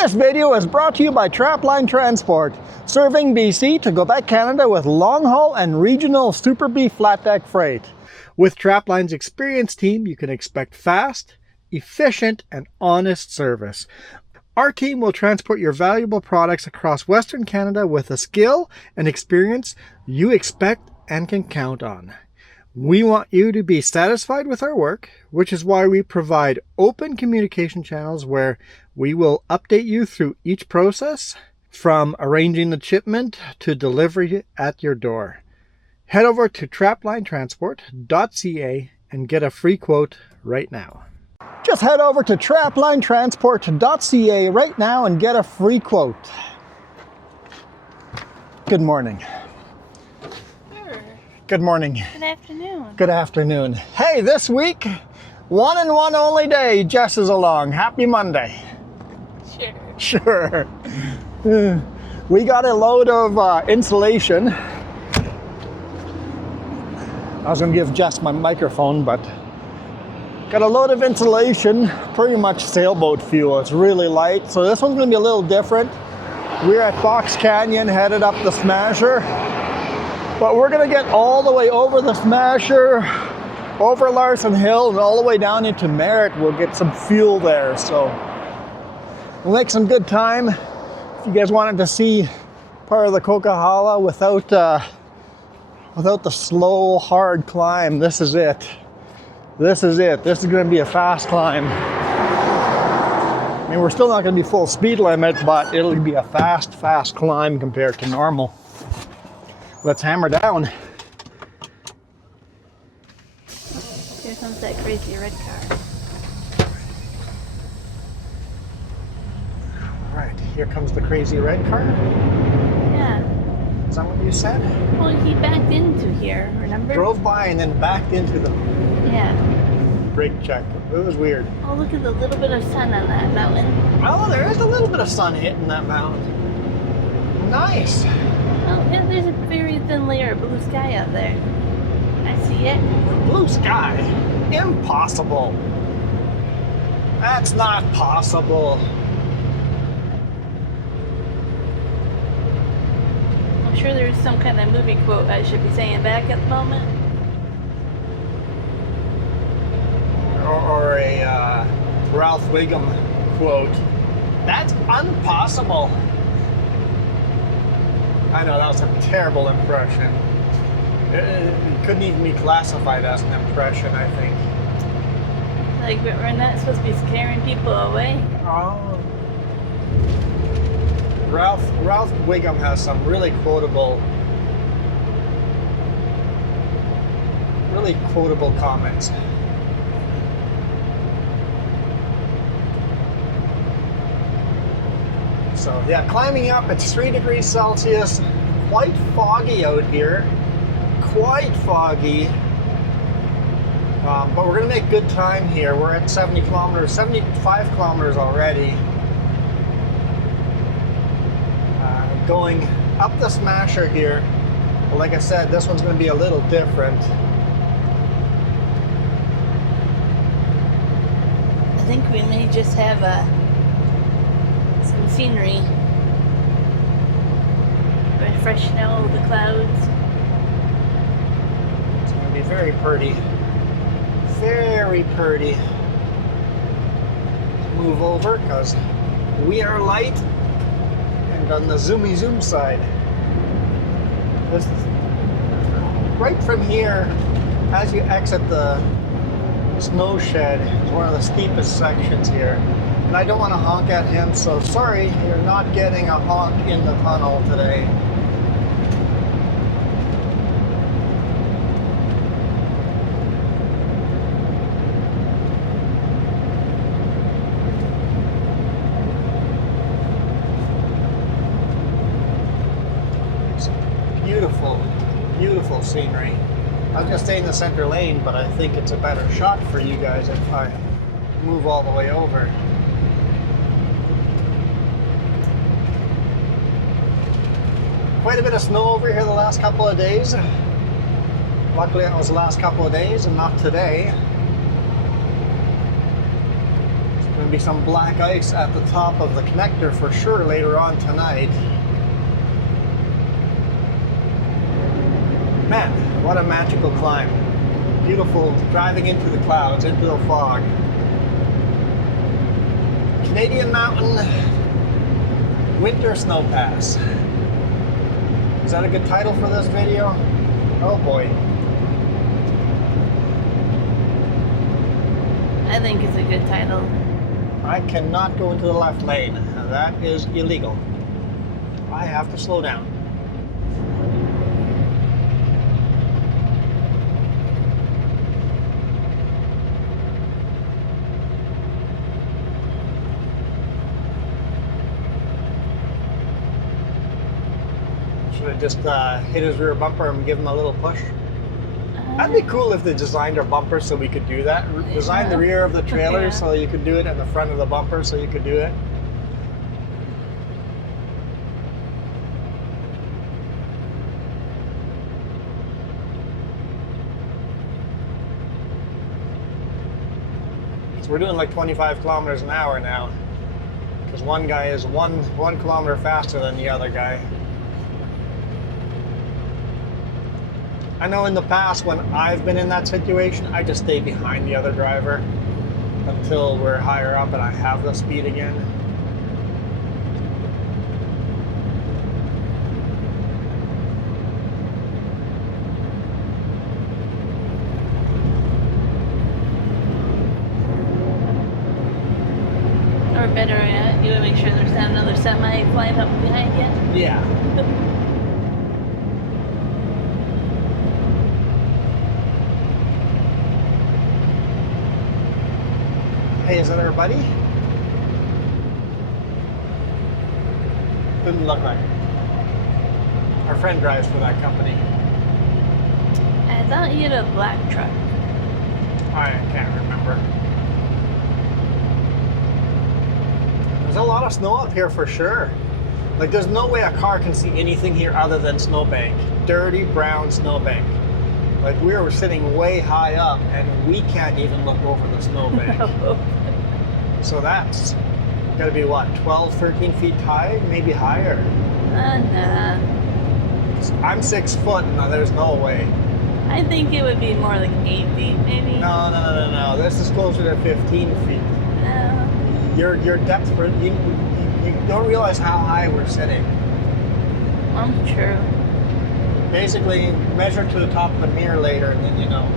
This video is brought to you by Trapline Transport, serving BC to Quebec, Canada with long-haul and regional Super B flat deck freight. With Trapline's experienced team, you can expect fast, efficient, and honest service. Our team will transport your valuable products across Western Canada with the skill and experience you expect and can count on. We want you to be satisfied with our work, which is why we provide open communication channels where we will update you through each process, from arranging the shipment to delivery at your door. Head over to traplinetransport.ca and get a free quote right now. Just head over to traplinetransport.ca right now and get a free quote. Good morning. Good morning. Good afternoon. Good afternoon. Hey, this week, one and one only day, Jess is along. Happy Monday. Sure. We got a load of insulation. I was going to give Jess my microphone, but got a load of insulation, pretty much sailboat fuel. It's really light, so this one's going to be a little different. We're at Fox Canyon, headed up the Smasher. But we're going to get all the way over the Smasher, over Larson Hill, and all the way down into Merritt. We'll get some fuel there, so we'll make some good time. If you guys wanted to see part of the Coquihalla without the slow, hard climb, this is it. This is it. This is going to be a fast climb. I mean, we're still not going to be full speed limit, but it'll be a fast climb compared to normal. Let's hammer down. Here comes that crazy red car. All right, here comes the crazy red car. Yeah. Is that what you said? Well, he backed into here, remember? Drove by and then backed into the Yeah. brake check. It was weird. Oh, look at the little bit of sun on that mountain. Oh, there is a little bit of sun hitting that mountain. Nice. Oh, yeah, there's a very thin layer of blue sky out there. I see it. Blue sky? Impossible. That's not possible. I'm sure there's some kind of movie quote I should be saying back at the moment. Or a Ralph Wiggum quote. That's impossible. I know, that was a terrible impression. It couldn't even be classified as an impression, I think. Like, we're not supposed to be scaring people away. Oh. Ralph Wiggum has some really quotable comments. So yeah, climbing up, it's 3 degrees Celsius, quite foggy out here, quite foggy, but we're gonna make good time here. We're at 75 kilometers already. Going up the Smasher here, but like I said, this one's gonna be a little different. I think we may just have some scenery. Freshen out the clouds. It's going to be very pretty. Very pretty. Move over because we are light and on the zoomy zoom side. This, right from here, as you exit the snow shed, is one of the steepest sections here. And I don't want to honk at him, so sorry, you're not getting a honk in the tunnel today. It's beautiful, beautiful scenery. I was going to stay in the center lane, but I think it's a better shot for you guys if I move all the way over. Quite a bit of snow over here the last couple of days. Luckily it was the last couple of days and not today. It's Going to be some black ice at the top of the connector for sure later on tonight. Man, what a magical climb. Beautiful driving into the clouds, into the fog. Canadian Mountain Winter Snow Pass. Is that a good title for this video? Oh boy. I think it's a good title. I cannot go into the left lane. That is illegal. I have to slow down. Should I just hit his rear bumper and give him a little push? That'd be cool if they designed our bumper so we could do that. Design the rear of the trailer Yeah. so you could do it, and the front of the bumper so you could do it. So we're doing like 25 kilometers an hour now, because one guy is one kilometer faster than the other guy. I know in the past when I've been in that situation, I just stay behind the other driver until we're higher up and I have the speed again. Or better yet, you would make sure there's not another semi flying up behind you. Yeah. Hey, is that our buddy? Didn't look like it. Our friend drives for that company. I thought you had a black truck. I can't remember. There's a lot of snow up here for sure. Like, there's no way a car can see anything here other than snowbank. Dirty brown snowbank. Like, we were sitting way high up and we can't even look over the snowbank. So that's gotta be what, 12, 13 feet high? Maybe higher. Nah. I'm 6 foot and there's no way. I think it would be more like 8 feet, maybe. No. This is closer to 15 feet. No. Your depth, you don't realize how high we're sitting. True. Basically, measure to the top of the mirror later and then you know.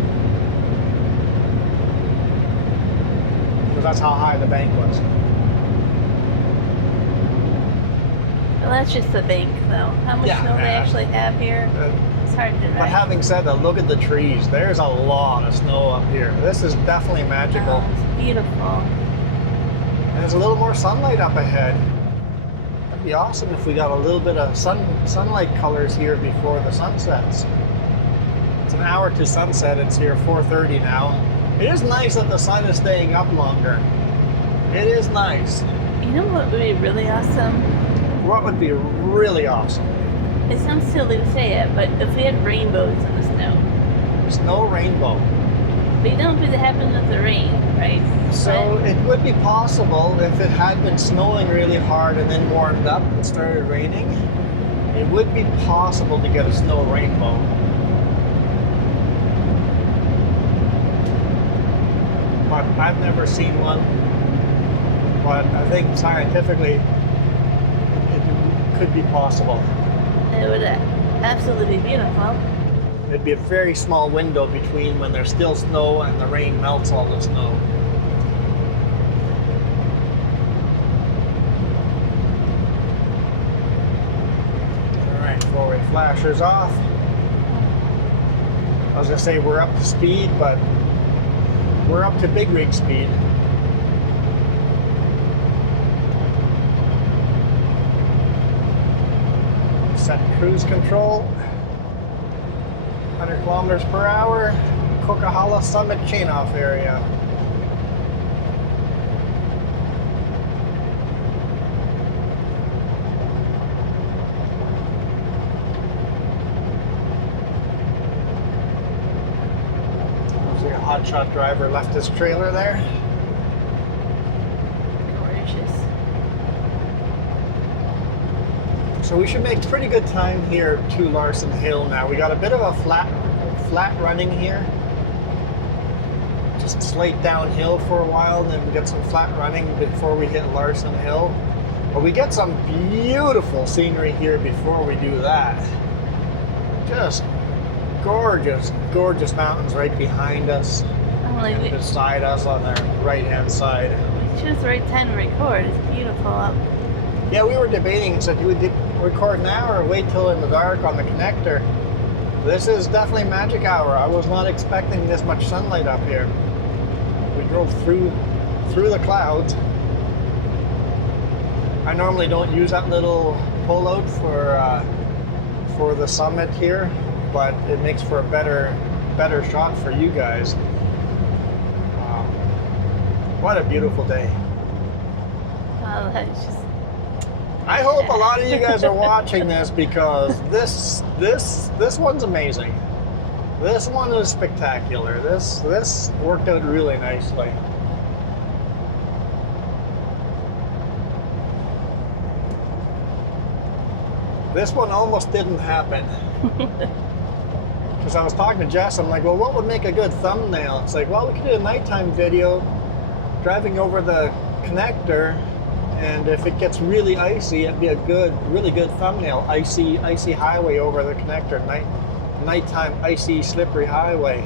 Because that's how high the bank was. Well, that's just the bank, though. How much snow they actually have here? It's hard to know. But having said that, look at the trees. There's a lot of snow up here. This is definitely magical. Oh, it's beautiful. And there's a little more sunlight up ahead. That'd be awesome if we got a little bit of sunlight colors here before the sun sets. It's an hour to sunset. It's here 4:30 now. It is nice that the sun is staying up longer. It is nice. You know what would be really awesome? What would be really awesome? It sounds silly to say it, but if we had rainbows in the snow. Snow rainbow. But you don't know what happens with the rain, right? So it would be possible if it had been snowing really hard and then warmed up and started raining. It would be possible to get a snow rainbow. But I've never seen one. But I think scientifically it could be possible. It would absolutely be beautiful. It'd be a very small window between when there's still snow and the rain melts all the snow. Alright, four-way flashers off. I was gonna say we're up to speed, but we're up to big rig speed. Set cruise control. 100 kilometers per hour. Coquihalla Summit chain-off area. Looks like a hotshot driver left his trailer there. So we should make pretty good time here to Larson Hill now. We got a bit of a flat running here. Just slate downhill for a while, then we get some flat running before we hit Larson Hill. But we get some beautiful scenery here before we do that. Just gorgeous, gorgeous mountains right behind us. Like and beside us on our right-hand side. We choose the right time to record. It's beautiful up. Yeah, we were debating, so do we record now or wait till in the dark on the connector? This is definitely magic hour. I was not expecting this much sunlight up here. We drove through the clouds. I normally don't use that little pullout for the summit here, but it makes for a better shot for you guys. What a beautiful day. Wow, that's just... I hope a lot of you guys are watching this because this one's amazing. This one is spectacular. This worked out really nicely. This one almost didn't happen. Because I was talking to Jess, I'm like, well, what would make a good thumbnail? It's like, well, we could do a nighttime video driving over the connector, and if it gets really icy, it'd be a really good thumbnail. Icy highway over the connector, nighttime icy slippery highway.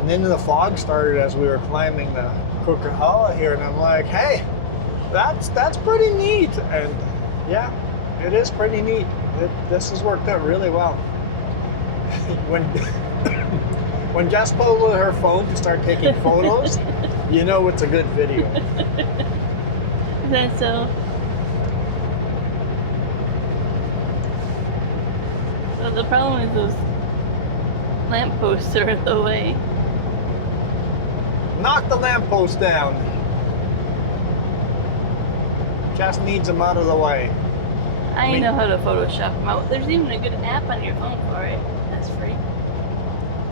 And then the fog started as we were climbing the Coquihalla here, and I'm like, hey, that's pretty neat. And yeah, it is pretty neat. This has worked out really well. When Jess pulls with her phone to start taking photos, you know it's a good video. Is that so? So the problem is those lampposts are in the way. Knock the lamppost down. Jess needs them out of the way. I know how to Photoshop them out. There's even a good app on your phone for it. That's free.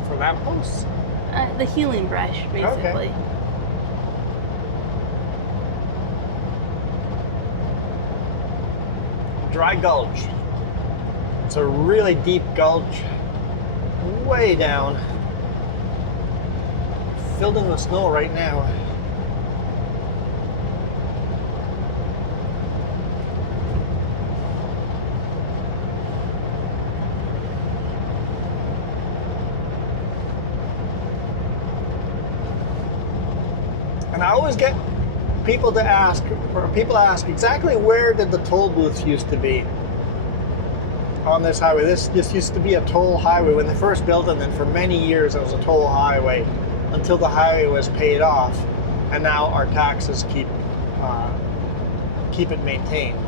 For lampposts? The healing brush, basically. Okay. Dry gulch. It's a really deep gulch, way down, filled in with snow right now. And I always get people ask exactly where did the toll booths used to be on this highway. This used to be a toll highway when they first built it, and then for many years it was a toll highway until the highway was paid off, and now our taxes keep it maintained.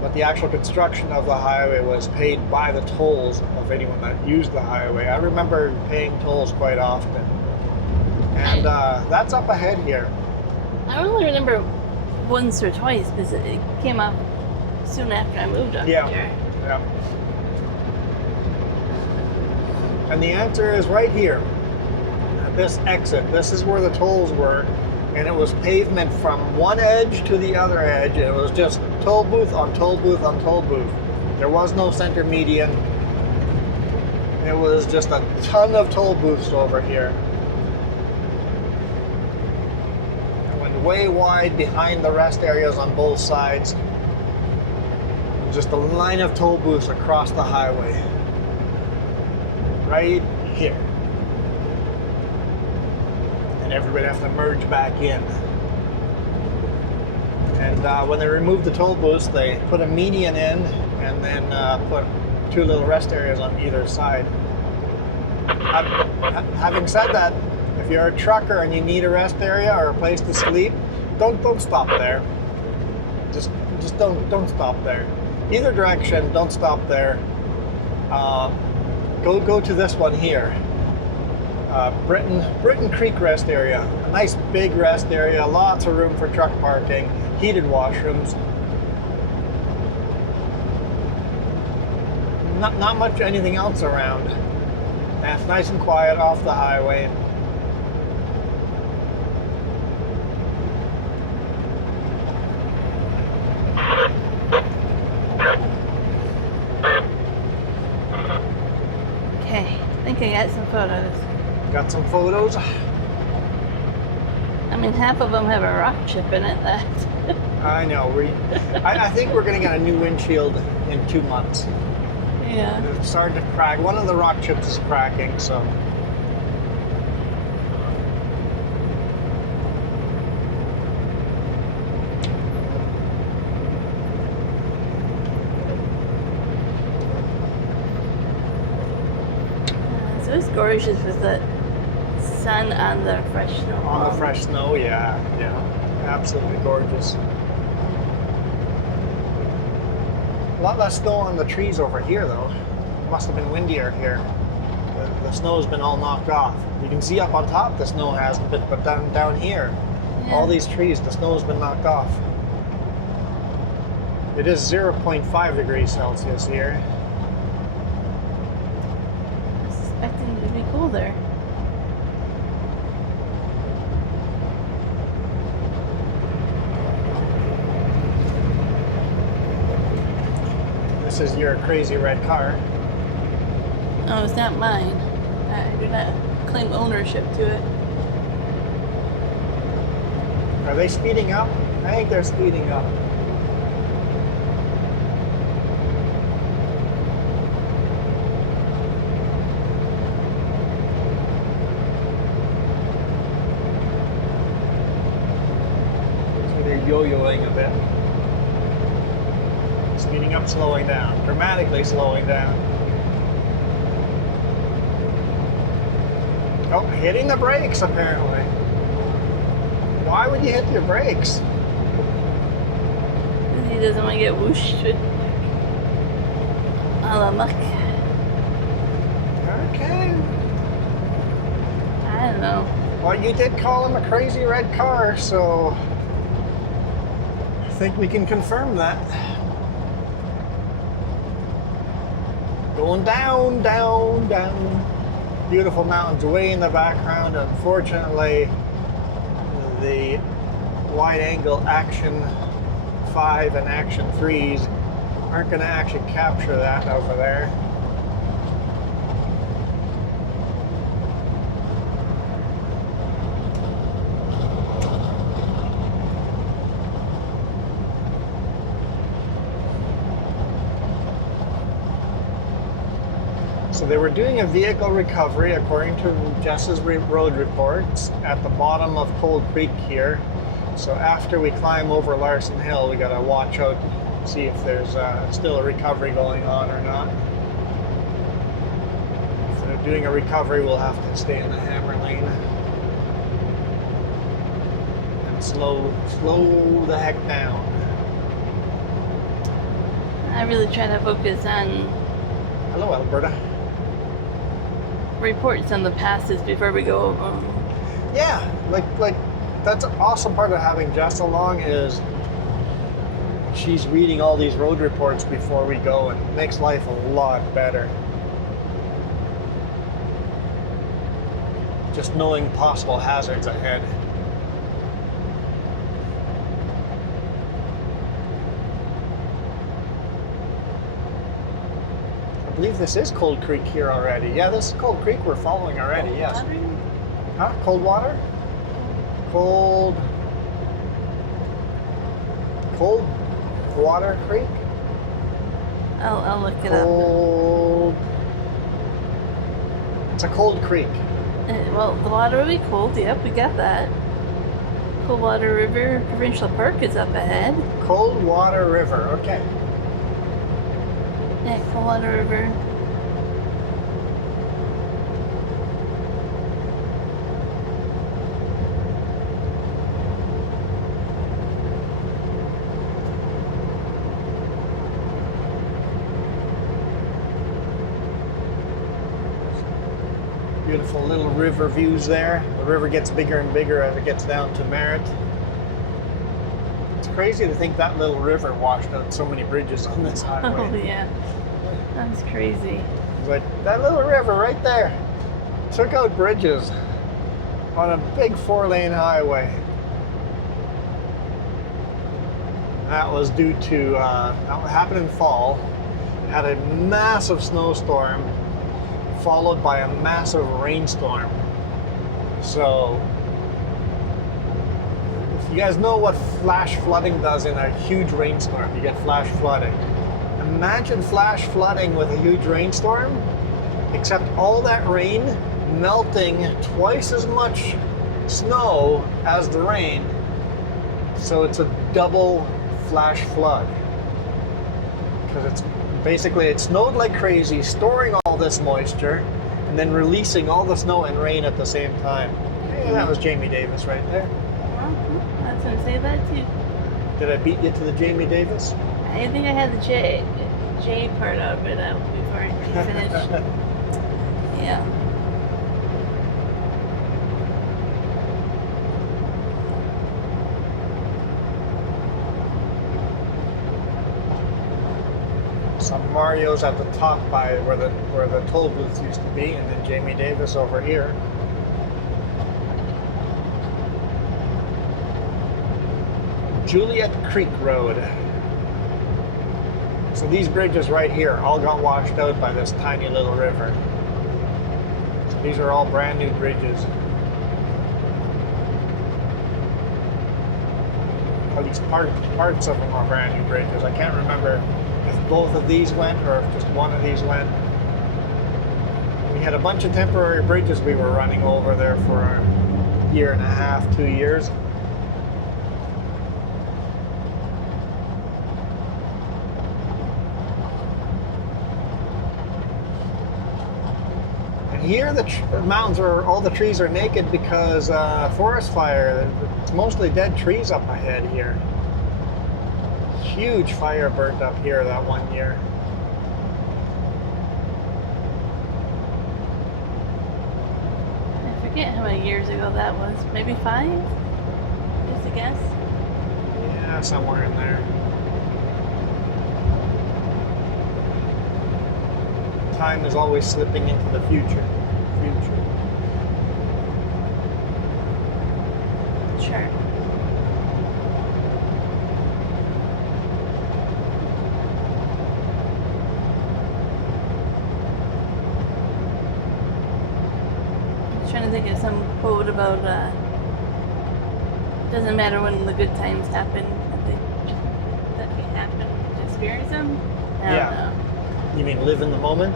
But the actual construction of the highway was paid by the tolls of anyone that used the highway. I remember paying tolls quite often. And that's up ahead here. I only remember once or twice because it came up soon after I moved up here. Yeah. And the answer is right here. At this exit. This is where the tolls were. And it was pavement from one edge to the other edge. It was just toll booth on toll booth on toll booth. There was no center median. It was just a ton of toll booths over here. Way wide behind the rest areas on both sides. Just a line of toll booths across the highway. Right here. And everybody has to merge back in. And when they removed the toll booths, they put a median in and then put two little rest areas on either side. Having said that, if you're a trucker and you need a rest area or a place to sleep, don't stop there. Just don't stop there. Either direction, don't stop there. Go to this one here. Britain Creek rest area. A nice big rest area, lots of room for truck parking, heated washrooms. Not much anything else around. And it's nice and quiet off the highway. photos. Got some photos. I mean, half of them have a rock chip in it. That. I know. I think we're going to get a new windshield in 2 months. Yeah. It's starting to crack. One of the rock chips is cracking, so. So it's gorgeous with the sun on the fresh snow. On the fresh snow, yeah. Absolutely gorgeous. A lot less snow on the trees over here, though. Must have been windier here. The snow's been all knocked off. You can see up on top the snow hasn't been, but down here, all these trees, the snow's been knocked off. It is 0.5 degrees Celsius here. I was expecting it to be colder. This is your crazy red car. Oh, it's not mine. I do not claim ownership to it. Are they speeding up? I think they're speeding up. So they're yo-yoing a bit. Speeding up, slowing down. Dramatically slowing down. Oh, hitting the brakes apparently. Why would you hit your brakes? He doesn't want to get whooshed with a la muck. Okay. I don't know. Well, you did call him a crazy red car, so I think we can confirm that. Going down, down, down. Beautiful mountains way in the background. Unfortunately, the wide-angle Action 5 and Action 3s aren't going to actually capture that over there. So they were doing a vehicle recovery, according to Jess's road reports, at the bottom of Cold Creek here. So after we climb over Larson Hill, we gotta watch out, see if there's still a recovery going on or not. If they're doing a recovery, we'll have to stay in the hammer lane. And slow the heck down. I really try to focus on Hello, Alberta. reports on the passes before we go over them. Yeah, like that's an awesome part of having Jess along is she's reading all these road reports before we go, and it makes life a lot better. Just knowing possible hazards ahead. I believe this is Cold Creek here already. Yeah, this is Cold Creek we're following already, yes. Huh? Coldwater? Coldwater Creek? I'll look it up. It's a cold creek. Well, the water will be cold. Yep, we got that. Coldwater River Provincial Park is up ahead. Coldwater River, okay. Yeah, Coldwater River. Beautiful little river views there. The river gets bigger and bigger as it gets down to Merritt. It's crazy to think that little river washed out so many bridges on this highway. Oh, yeah. That's crazy. But that little river right there took out bridges on a big 4-lane highway. That was due to, that happened in fall. Had a massive snowstorm, followed by a massive rainstorm. So if you guys know what flash flooding does in a huge rainstorm, you get flash flooding. Imagine flash flooding with a huge rainstorm, except all that rain melting twice as much snow as the rain. So it's a double flash flood. Because it's basically, it snowed like crazy, storing all this moisture, and then releasing all the snow and rain at the same time. Hey, that was Jamie Davis right there. I was going to say that too. Did I beat you to the Jamie Davis? I think I had the J part of it out before I finished. Yeah. Some Mario's at the top by where the toll booth used to be, and then Jamie Davis over here. Juliet Creek Road. So these bridges right here all got washed out by this tiny little river. So these are all brand new bridges. At least parts of them are brand new bridges. I can't remember if both of these went or if just one of these went. We had a bunch of temporary bridges we were running over there for a year and a half, 2 years. Here the mountains are, all the trees are naked because forest fire. It's mostly dead trees up ahead here. Huge fire burnt up here that one year. I forget how many years ago that was. Maybe 5? Just a guess. Yeah, somewhere in there. Time is always slipping into the future. Sure. I'm trying to think of some quote about doesn't matter when the good times happen, that can happen to experience them. I don't know. You mean live in the moment?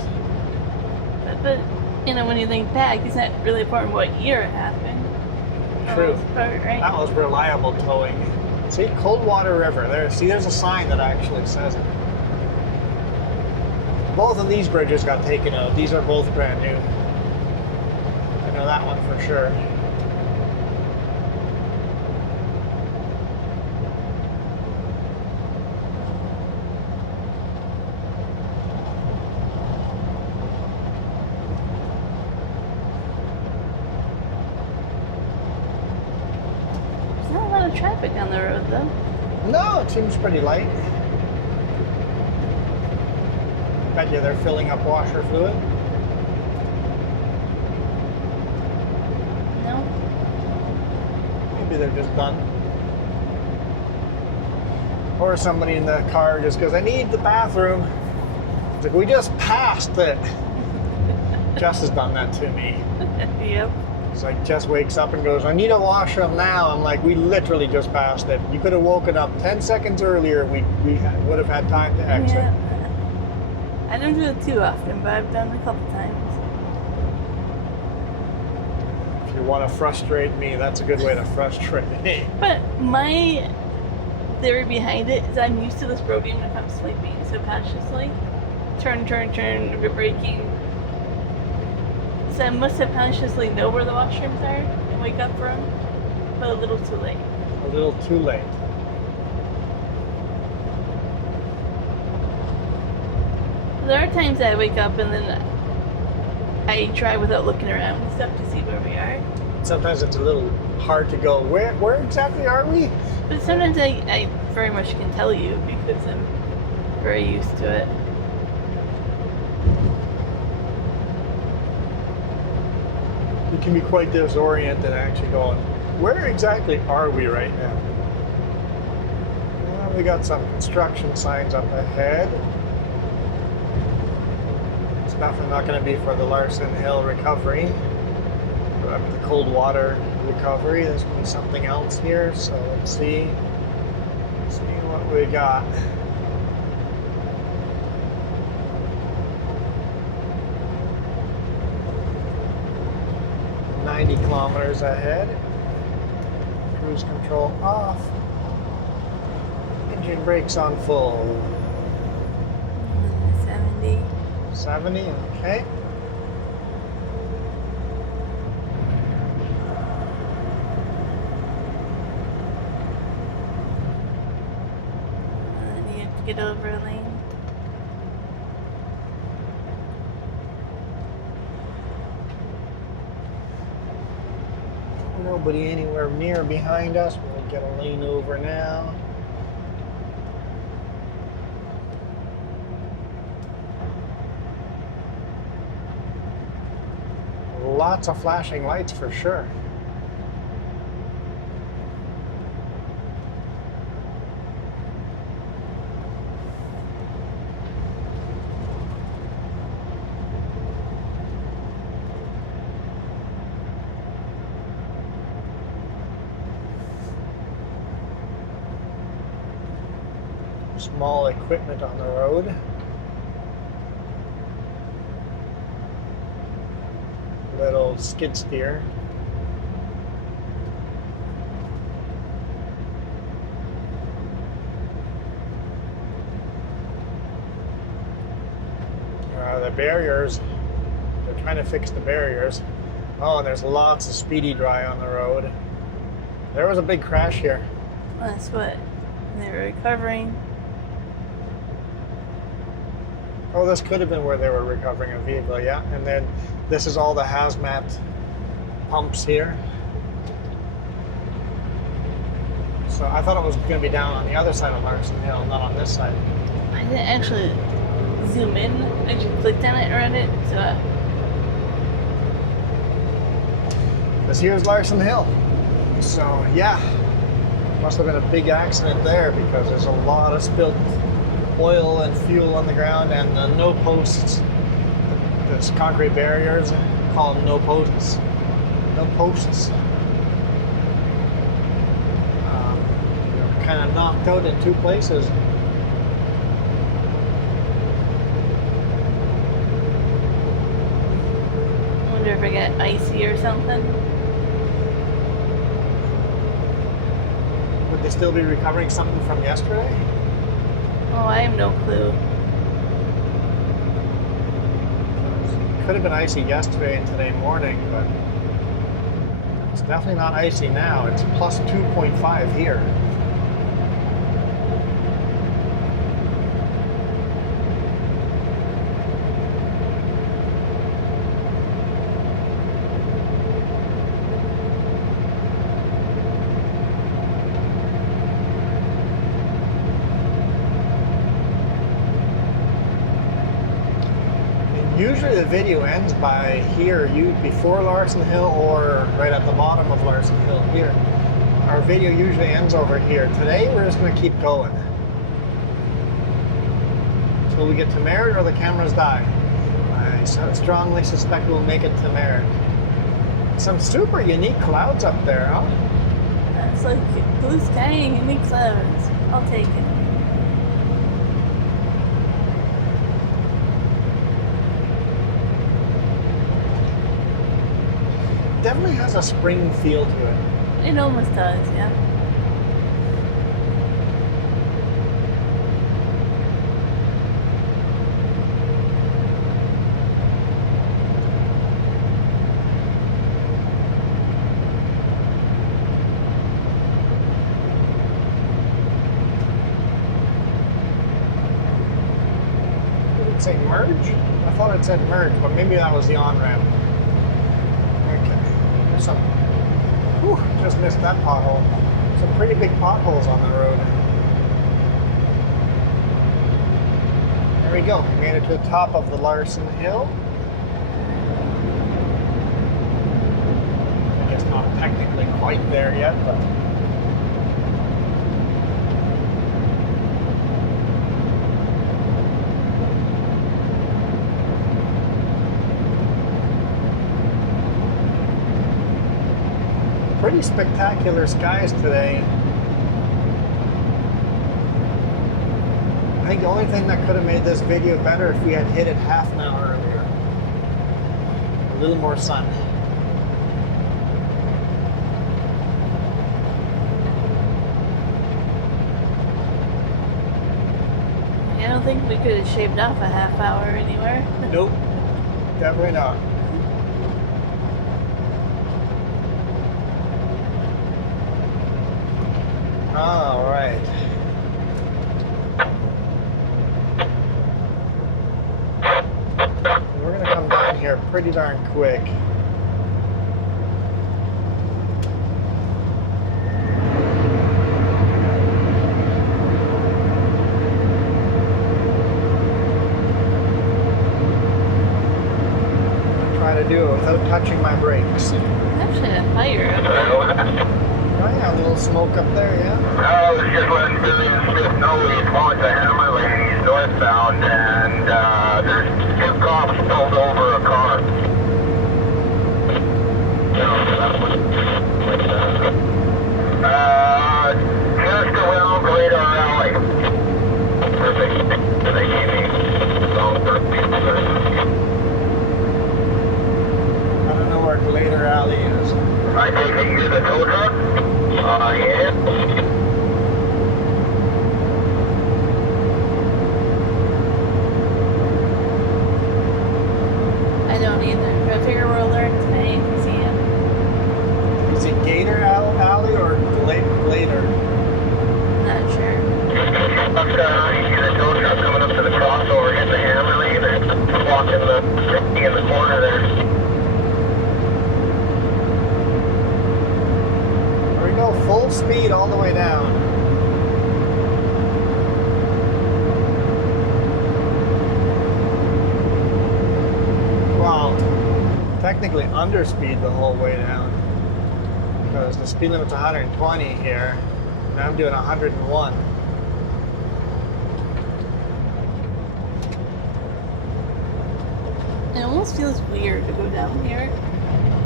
But you know, when you think back, it's not really important what year it happened. True. Part, right? That was reliable towing. See, Coldwater River. There's a sign that actually says it. Both of these bridges got taken out. These are both brand new. I know that one for sure. Traffic on the road though. No, it seems pretty light. Bet you they're filling up washer fluid. No. Maybe they're just done. Or somebody in the car just goes, I need the bathroom. It's like, we just passed it. Jess has done that to me. Yep. It's like Jess wakes up and goes, I need a washroom now. I'm like, we literally just passed it. You could have woken up 10 seconds earlier. We would have had time to exit. Yeah. I don't do it too often, but I've done it a couple times. If you want to frustrate me, that's a good way to frustrate me. But my theory behind it is I'm used to this road even if I'm sleeping subconsciously. Turn, we're braking. So I must subconsciously know where the washrooms are and wake up for them, but a little too late. A little too late. There are times that I wake up and then I drive without looking around and stuff to see where we are. Sometimes it's a little hard to go, where exactly are we? But sometimes I very much can tell you because I'm very used to it. It can be quite disoriented actually going, where exactly are we right now? Well, we got some construction signs up ahead. Some definitely not going to be for the Larson Hill recovery. The Coldwater recovery. There's going to be something else here. So let's see what we got. Kilometers ahead. Cruise control off. Engine brakes on full. 70. 70, okay. And then you have to get over a lane. Nobody anywhere near behind us. We'll get a lane over now. Lots of flashing lights for sure. Small equipment on the road. Little skid steer. The barriers, they're trying to fix the barriers. Oh, and there's lots of speedy dry on the road. There was a big crash here. Well, that's what they were recovering. Oh, this could have been where they were recovering a vehicle, yeah. And then this is all the hazmat pumps here. So I thought it was going to be down on the other side of Larson Hill, not on this side. I didn't actually zoom in. I just clicked on it around it. So This here's Larson Hill. So yeah, must have been a big accident there because there's a lot of spilled oil and fuel on the ground, and the no posts. There's concrete barriers, call them no posts. No posts. Kind of knocked out in two places. I wonder if I got icy or something. Would they still be recovering something from yesterday? Oh, I have no clue. Could have been icy yesterday and today morning, but it's definitely not icy now. It's plus 2.5 here. Usually the video ends by here, before Larson Hill or right at the bottom of Larson Hill here. Our video usually ends over here. Today we're just going to keep going until we get to Merritt or the cameras die. I strongly suspect we'll make it to Merritt. Some super unique clouds up there, huh? It's like blue sky and unique clouds. I'll take it. Definitely has a spring feel to it. It almost does, yeah. Did it say merge? I thought it said merge, but maybe that was the on-ramp. Just missed that pothole. Some pretty big potholes on the road. There we go. We made it to the top of the Larson Hill. I guess not technically quite there yet, but Pretty spectacular skies today. I think the only thing that could have made this video better if we had hit it half an hour earlier. A little more sun. I don't think we could have shaved off a half hour anywhere. Nope, definitely not. All right. We're gonna come down here pretty darn quick. Try to do it without touching my brakes. Actually, a fire up there. Oh yeah, a little smoke up there, yeah. I was just letting Billy and Smith know he's going to Hammer Lane, he's northbound, and there's 2 cops pulled over a car. Chesterwell, Greater Alley. Perfect. They gave me all the I don't know where Coldwater Alley is. I think they can do the tow truck? Yeah. I don't either. But I figure we'll learn today if we see him. Is it Gator Alley or Glader? Not sure. You see the tow truck coming up to the crossover, hitting the Hammer Lane, and walking in the corner there. There we go, full speed all the way down. Well, technically underspeed the whole way down because the speed limit's 120 here, and I'm doing 101. It almost feels weird to go down here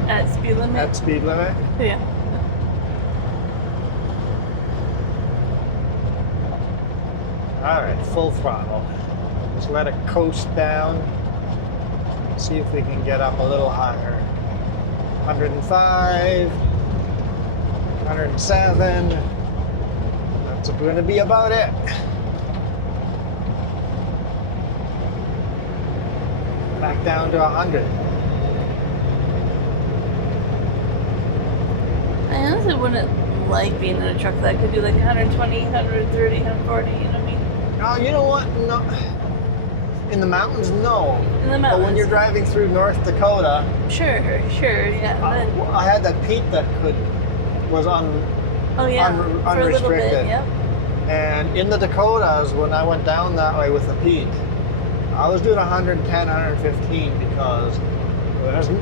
at speed limit. At speed limit? Yeah. All right, full throttle. Just let it coast down. See if we can get up a little higher. 105, 107. That's going to be about it. Back down to 100. I honestly wouldn't like being in a truck that could do like 120, 130, 140, you know what I mean? Oh, you know what? No. In the mountains, no. In the But when mountains. you're driving through North Dakota, Sure, yeah. Then, I had that Pete that was on oh yeah, for a little bit, unrestricted. yep. And in the Dakotas, when I went down that way with the Pete, I was doing 110, 115 because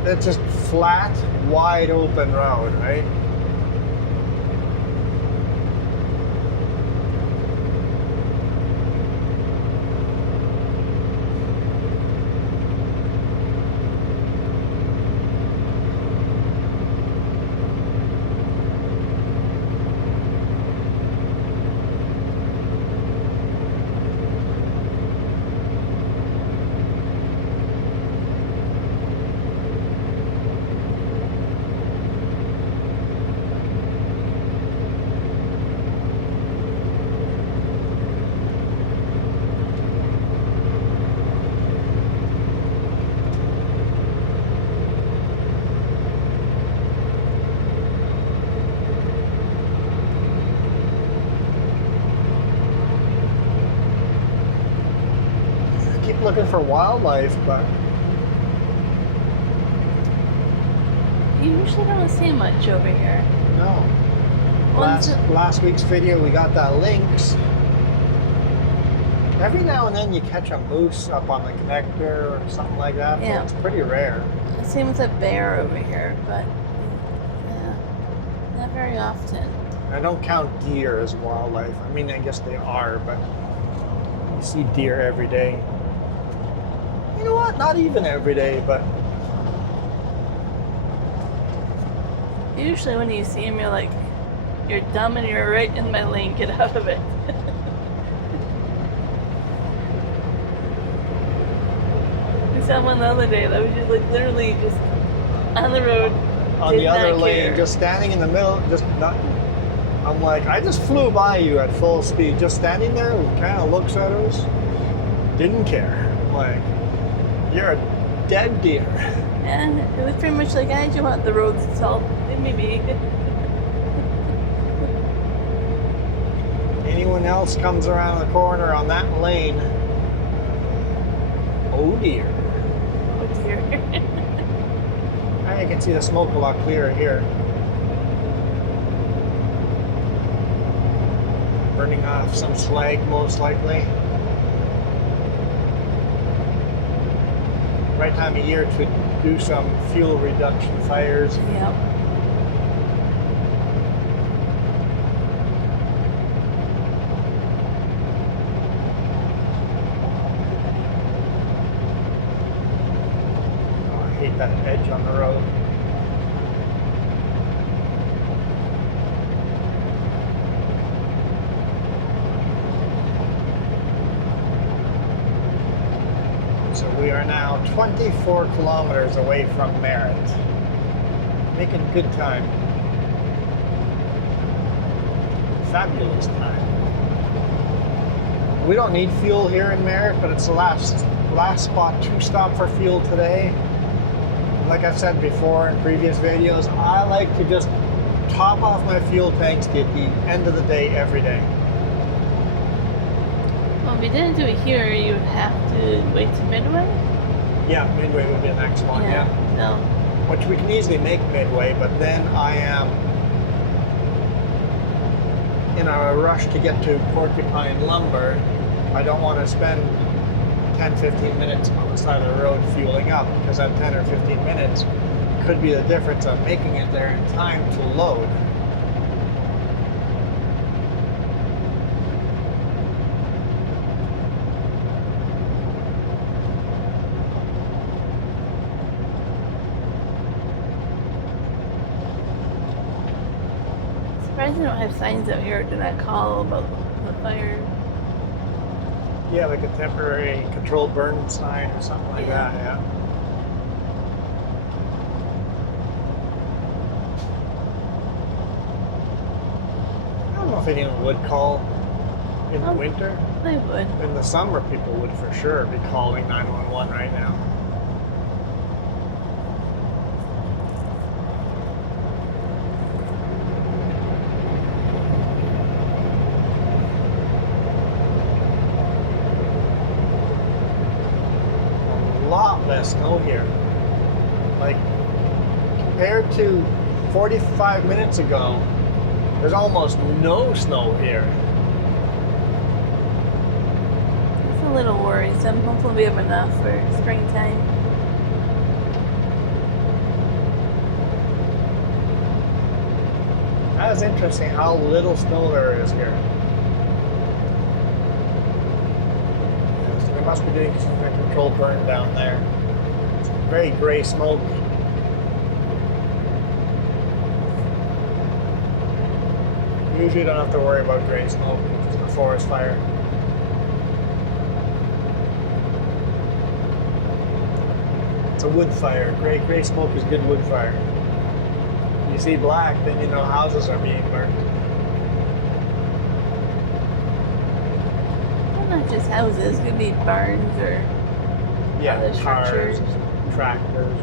it's just flat, wide open road, right? Looking for wildlife, but You usually don't see much over here. no. Once Last week's video, we got that lynx. Every now and then you catch a moose up on the connector or something like that, but Yeah. it's pretty rare. Same with a bear over here, but yeah, not very often. I don't count deer as wildlife. I mean, I guess they are, but you see deer every day. You know what? Not even every day, but Usually when you see him, you're like, you're dumb and you're right in my lane, get out of it. We saw one the other day that was just like literally just on the road. On the other not lane, care. just standing in the middle, just not. I'm like, I just flew by you at full speed, just standing there, kind of looks at us, didn't care. I'm like, you're a dead deer. And it was pretty much like, I just want the roads salt. Maybe. Anyone else comes around the corner on that lane, oh dear. Oh dear. I can see the smoke a lot clearer here. Burning off some slag, most likely. Right time of year to do some fuel reduction fires. Yep. Oh, I hate that edge on the road. So we are now 24 kilometers away from Merritt. Making good time. Fabulous time. We don't need fuel here in Merritt, but it's the last spot to stop for fuel today. Like I've said before in previous videos, I like to just top off my fuel tanks at the end of the day every day. Well, if you didn't do it here, you would have to wait to Midway? Yeah, Midway would be the next one, yeah. No. Which we can easily make Midway, but then I am in a rush to get to Porcupine Lumber. I don't want to spend 10-15 minutes on the side of the road fueling up, because that 10 or 15 minutes could be the difference of making it there in time to load. Surprised they don't have signs out here to not call about the fire. Yeah, like a temporary controlled burn sign or something like that, yeah. I don't know if anyone would call in the winter. They would. In the summer, people would for sure be calling 911 right now. A lot less snow here. Like, compared to 45 minutes ago, there's almost no snow here. It's a little worrisome. Hopefully we have enough for springtime. That is interesting how little snow there is here. Yes, they must be doing some kind of controlled burn down there. It's very gray smoke. Usually don't have to worry about gray smoke, it's just a forest fire. It's a wood fire. Gray smoke is good wood fire. You see black, then you know houses are being burnt. Well, not just houses, it could be barns or other Cars, structures. tractors.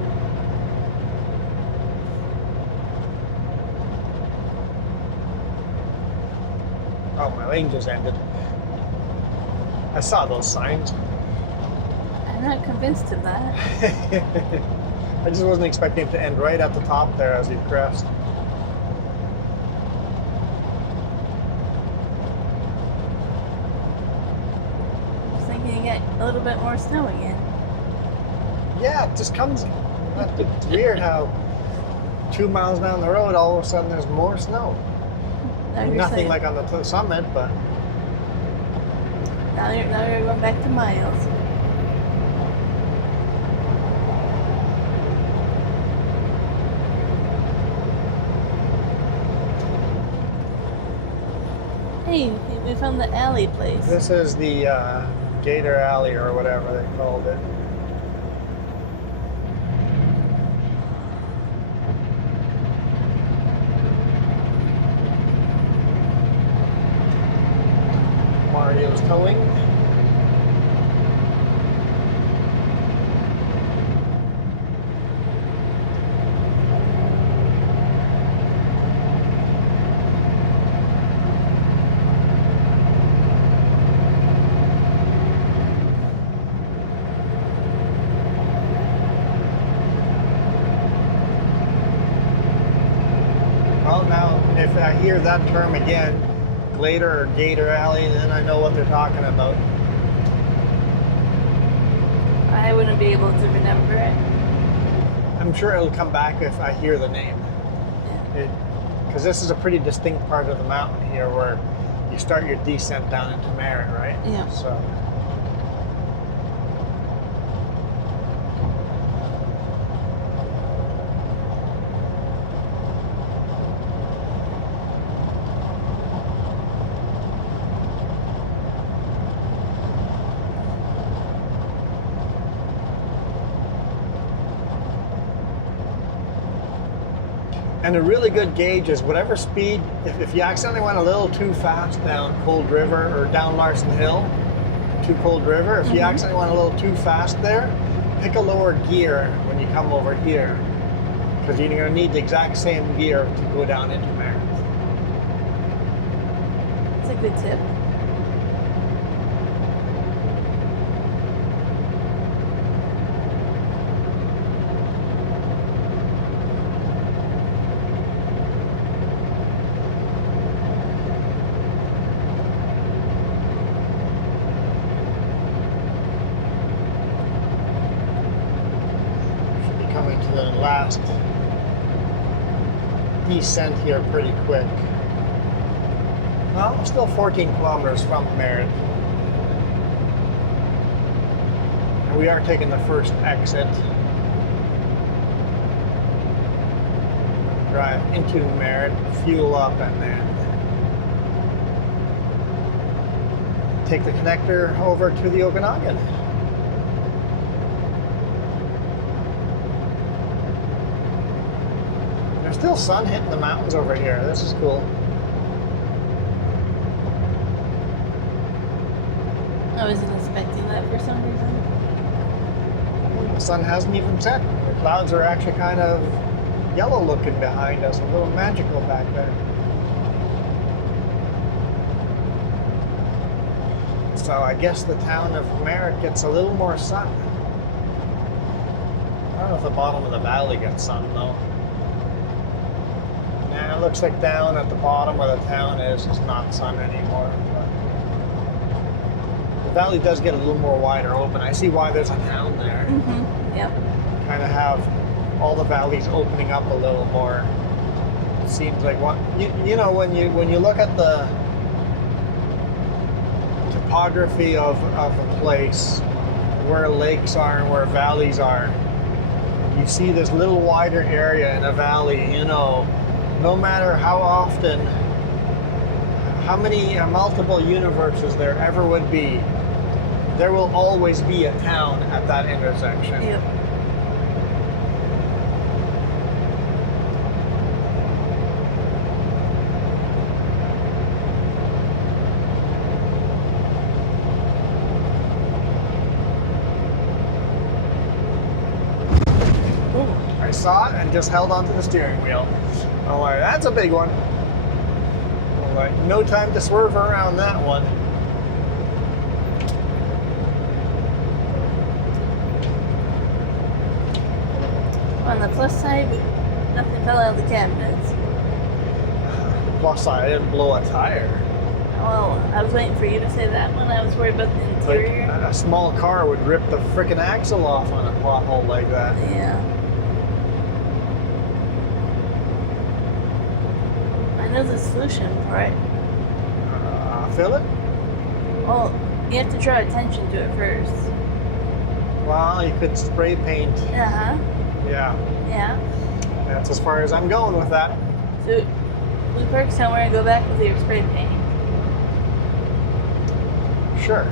Oh, my lane just ended. I saw those signs. I'm not convinced of that. I just wasn't expecting it to end right at the top there as you crest. Just thinking you get a little bit more snow again. Yeah, it just comes. It's weird how 2 miles down the road, all of a sudden there's more snow. Now you're Nothing saying- like on the summit, but now you're going back to miles. Hey, we found the alley place. This is the Gator Alley or whatever they called it. Mario's towing. Well, now, if I hear that term again, Glader or Gator Alley, then I know what they're talking about. I wouldn't be able to remember it. I'm sure it'll come back if I hear the name. Because this is a pretty distinct part of the mountain here where you start your descent down into Merritt, right? Yeah. So. And a really good gauge is whatever speed, if you accidentally went a little too fast down Cold River or down Larson Hill to Cold River, if you accidentally went a little too fast there, pick a lower gear when you come over here, because you're going to need the exact same gear to go down into Merritt. It's a good tip. Coming to the last descent here pretty quick. Well, we're still 14 kilometers from Merritt. And we are taking the first exit. Drive into Merritt, fuel up, and then take the connector over to the Okanagan. There's still sun hitting the mountains over here. This is cool. I wasn't expecting that for some reason. The sun hasn't even set. The clouds are actually kind of yellow looking behind us, a little magical back there. So I guess the town of Merritt gets a little more sun. I don't know if the bottom of the valley gets sun though. Nah, it looks like down at the bottom where the town is, it's not sun anymore. But the valley does get a little more wider open. I see why there's a town there. Yep. Kind of have all the valleys opening up a little more. It seems like what you know when you look at the topography of a place, where lakes are and where valleys are, you see this little wider area in a valley, you know, no matter how often, how many multiple universes there ever would be, there will always be a town at that intersection. Yep. I saw it and just held onto the steering wheel. I'm like, that's a big one. I'm like, no time to swerve around that one. On the plus side, nothing fell out of the cabinets. Plus, I didn't blow a tire. Well, I was waiting for you to say that one. I was worried about the interior. Like, a small car would rip the frickin' axle off on a pothole like that. Yeah. I know the solution for it. Fill it? Well, you have to draw attention to it first. Well, you could spray paint. Uh-huh. Yeah, Yeah. that's as far as I'm going with that. So we park somewhere and go back with your spray paint. Sure.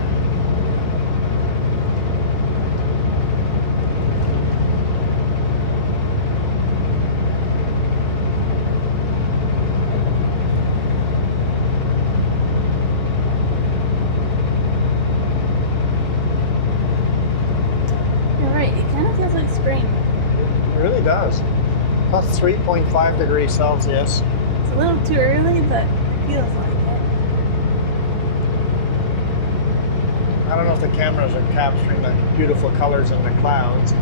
You're right, it kind of feels like spring. It really does. Plus 3.5 degrees Celsius. It's a little too early, but it feels like it. I don't know if the cameras are capturing the beautiful colors in the clouds.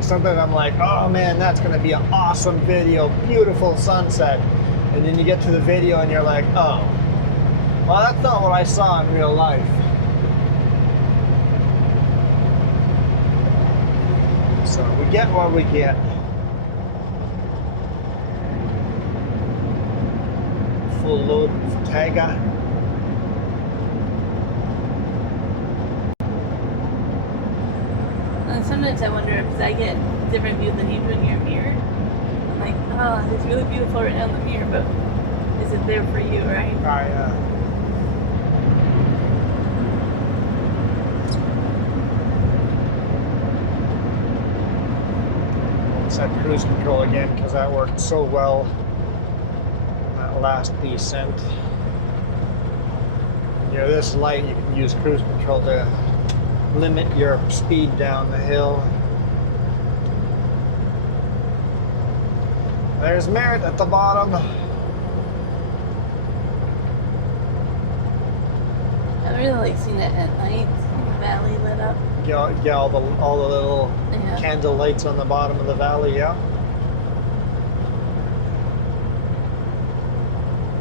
Sometimes I'm like, oh man, that's going to be an awesome video, beautiful sunset. And then you get to the video and you're like, oh, well, that's not what I saw in real life. So we get what we get. Full load of Taiga. And sometimes I wonder if I get a different view than you do in your mirror. I'm like, oh, it's really beautiful right now in the mirror, but is it there for you, right? Set cruise control again because that worked so well on that last descent. When you're this light, you can use cruise control to limit your speed down the hill. There's Merritt at the bottom. I really like seeing it at night, the valley lit up. Yeah, all the little candle lights on the bottom of the valley, yeah.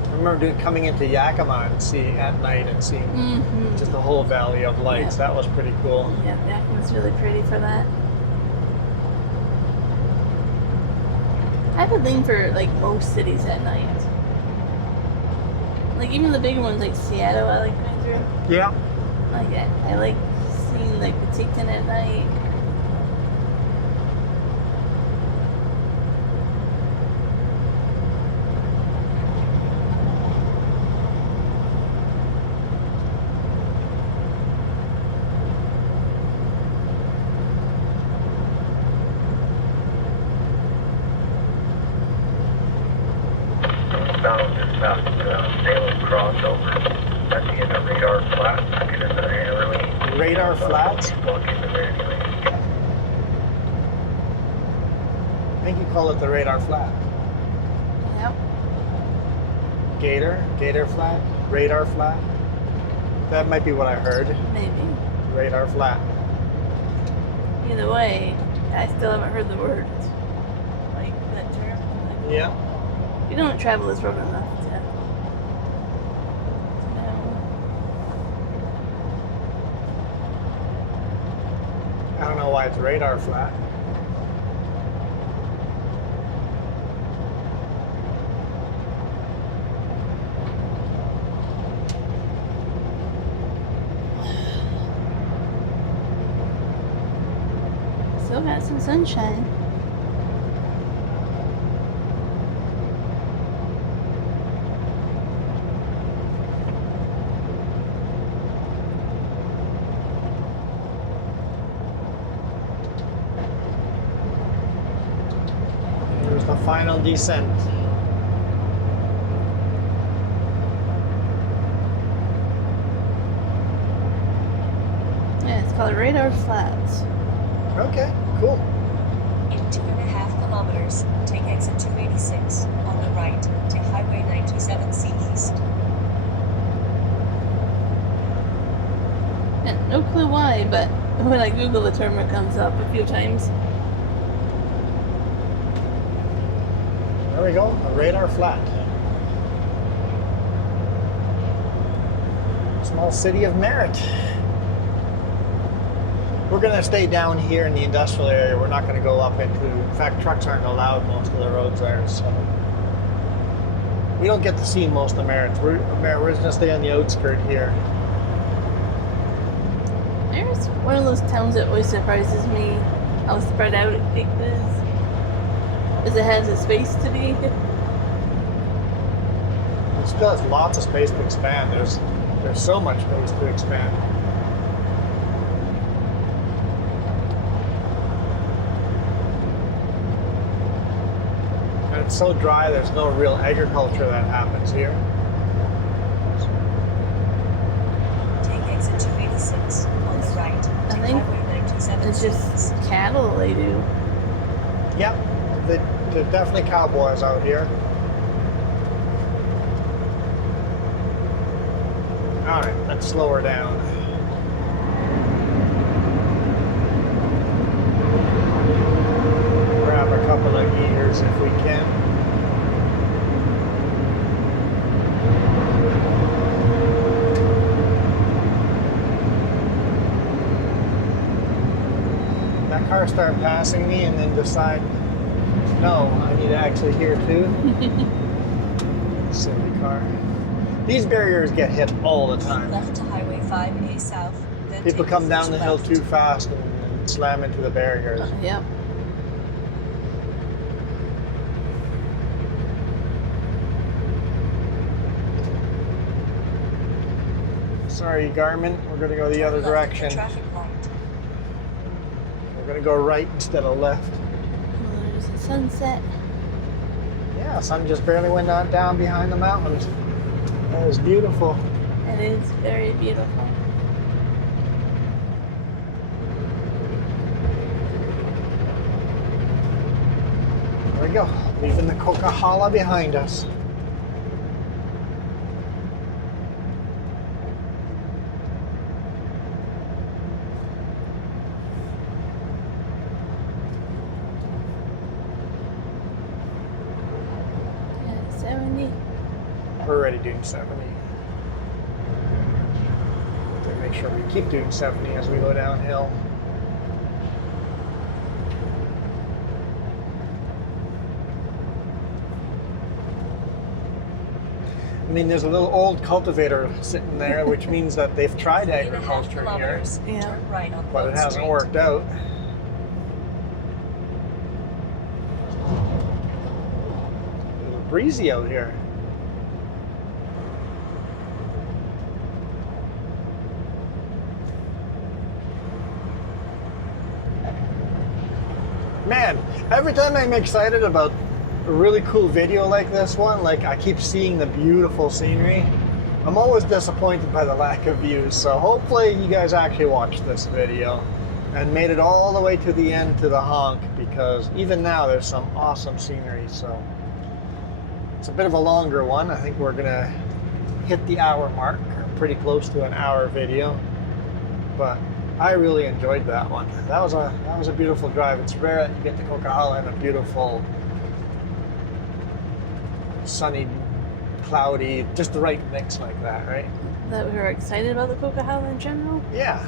I remember coming into Yakima and seeing at night and seeing just the whole valley of lights. That was pretty cool. Yeah, Yakima's really pretty for that. I have a thing for like most cities at night. Like even the bigger ones like Seattle, I like going through. Yeah. Like I like seeing like PENTICTON at night. Salem crossover. That's the end of radar flat. Get into the early. Radar flats? Walk into there anyway. I think you call it the radar flat. Yep. Gator flat, radar flat. That might be what I heard. Maybe. Radar flat. Either way, I still haven't heard the word. Like that term. Like, Yeah. we don't travel this road enough to know. I don't know why it's radar flat. Still got some sunshine. Here's the final descent. Yeah, it's called Radar Flats. Okay, cool. In 2.5 kilometers, take exit 286. On the right, take Highway 97C East. Yeah, no clue why, but when I Google the term, it comes up a few times. There we go, a radar flat. Small city of Merritt. We're going to stay down here in the industrial area. We're not going to go up into, in fact, trucks aren't allowed most of the roads there, so we don't get to see most of Merritt. We're just going to stay on the outskirt here. There's one of those towns that always surprises me how spread out it is. As it has a space to be. It still has lots of space to expand. There's There's so much space to expand. And it's so dry, there's no real agriculture that happens here. Take exit 286 on the right to I think Highway 97 it's just cattle they do. Yep, they're definitely cowboys out here. All right, let's slow her down. Grab a couple of gears if we can. That car started passing me and then decide, no, I need to actually hear too. Silly car. These barriers get hit all the time. left to Highway 5A South. Then People take come the down first the hill left. too fast and slam into the barriers. Yep. Sorry, Garmin, we're going to go the Turn other left at the direction. traffic light. We're going to go right instead of left. Well, there's a sunset. Yeah, sun just barely went down behind the mountains. That was beautiful. It is very beautiful. There we go, leaving the Coquihalla behind us. Yeah, 70. We're already doing 70. To make sure we keep doing 70 as we go downhill. I mean, there's a little old cultivator sitting there, which means that they've tried 3.5 agriculture here, kilometers. Yeah. Turn right on but it Bond hasn't Street. worked out. A little breezy out here. Man, every time I'm excited about a really cool video like this one, like I keep seeing the beautiful scenery, I'm always disappointed by the lack of views. So hopefully you guys actually watched this video and made it all the way to the end to the honk, because even now there's some awesome scenery. So it's a bit of a longer one. I think we're gonna hit the hour mark, or pretty close to an hour video, but I really enjoyed that one. That was a beautiful drive. It's rare you get to Coquihalla in a beautiful, sunny, cloudy, just the right mix like that, right? That we were excited about the Coquihalla in general. Yeah.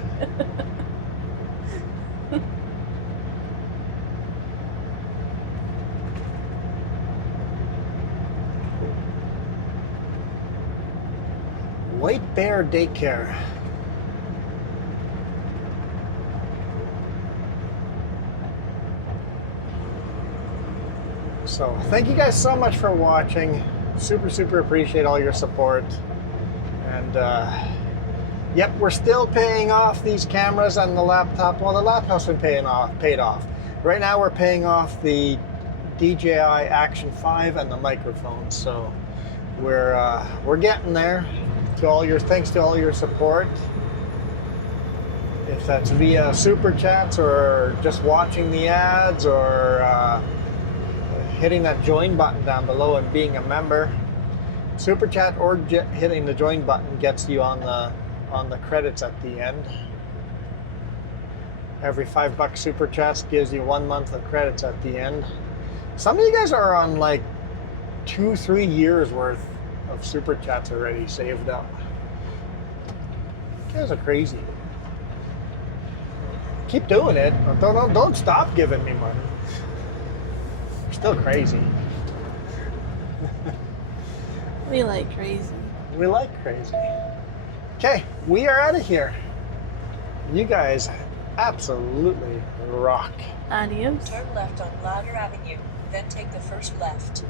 White Bear Daycare. So thank you guys so much for watching. Super appreciate all your support. And yep, we're still paying off these cameras and the laptop. Well, the laptop's been paid off. Right now we're paying off the DJI Action 5 and the microphone. So we're getting there. Thanks to all your support. If that's via super chats or just watching the ads or hitting that join button down below and being a member. Super chat or hitting the join button gets you on the credits at the end. Every $5 super chats gives you 1 month of credits at the end. Some of you guys are on like 2-3 years worth of super chats already saved up. You guys are crazy. Keep doing it. Don't stop giving me money. You're still crazy. We like crazy. We like crazy. Okay, we are out of here. You guys absolutely rock. Adios. Turn left on Ladder Avenue, then take the first left.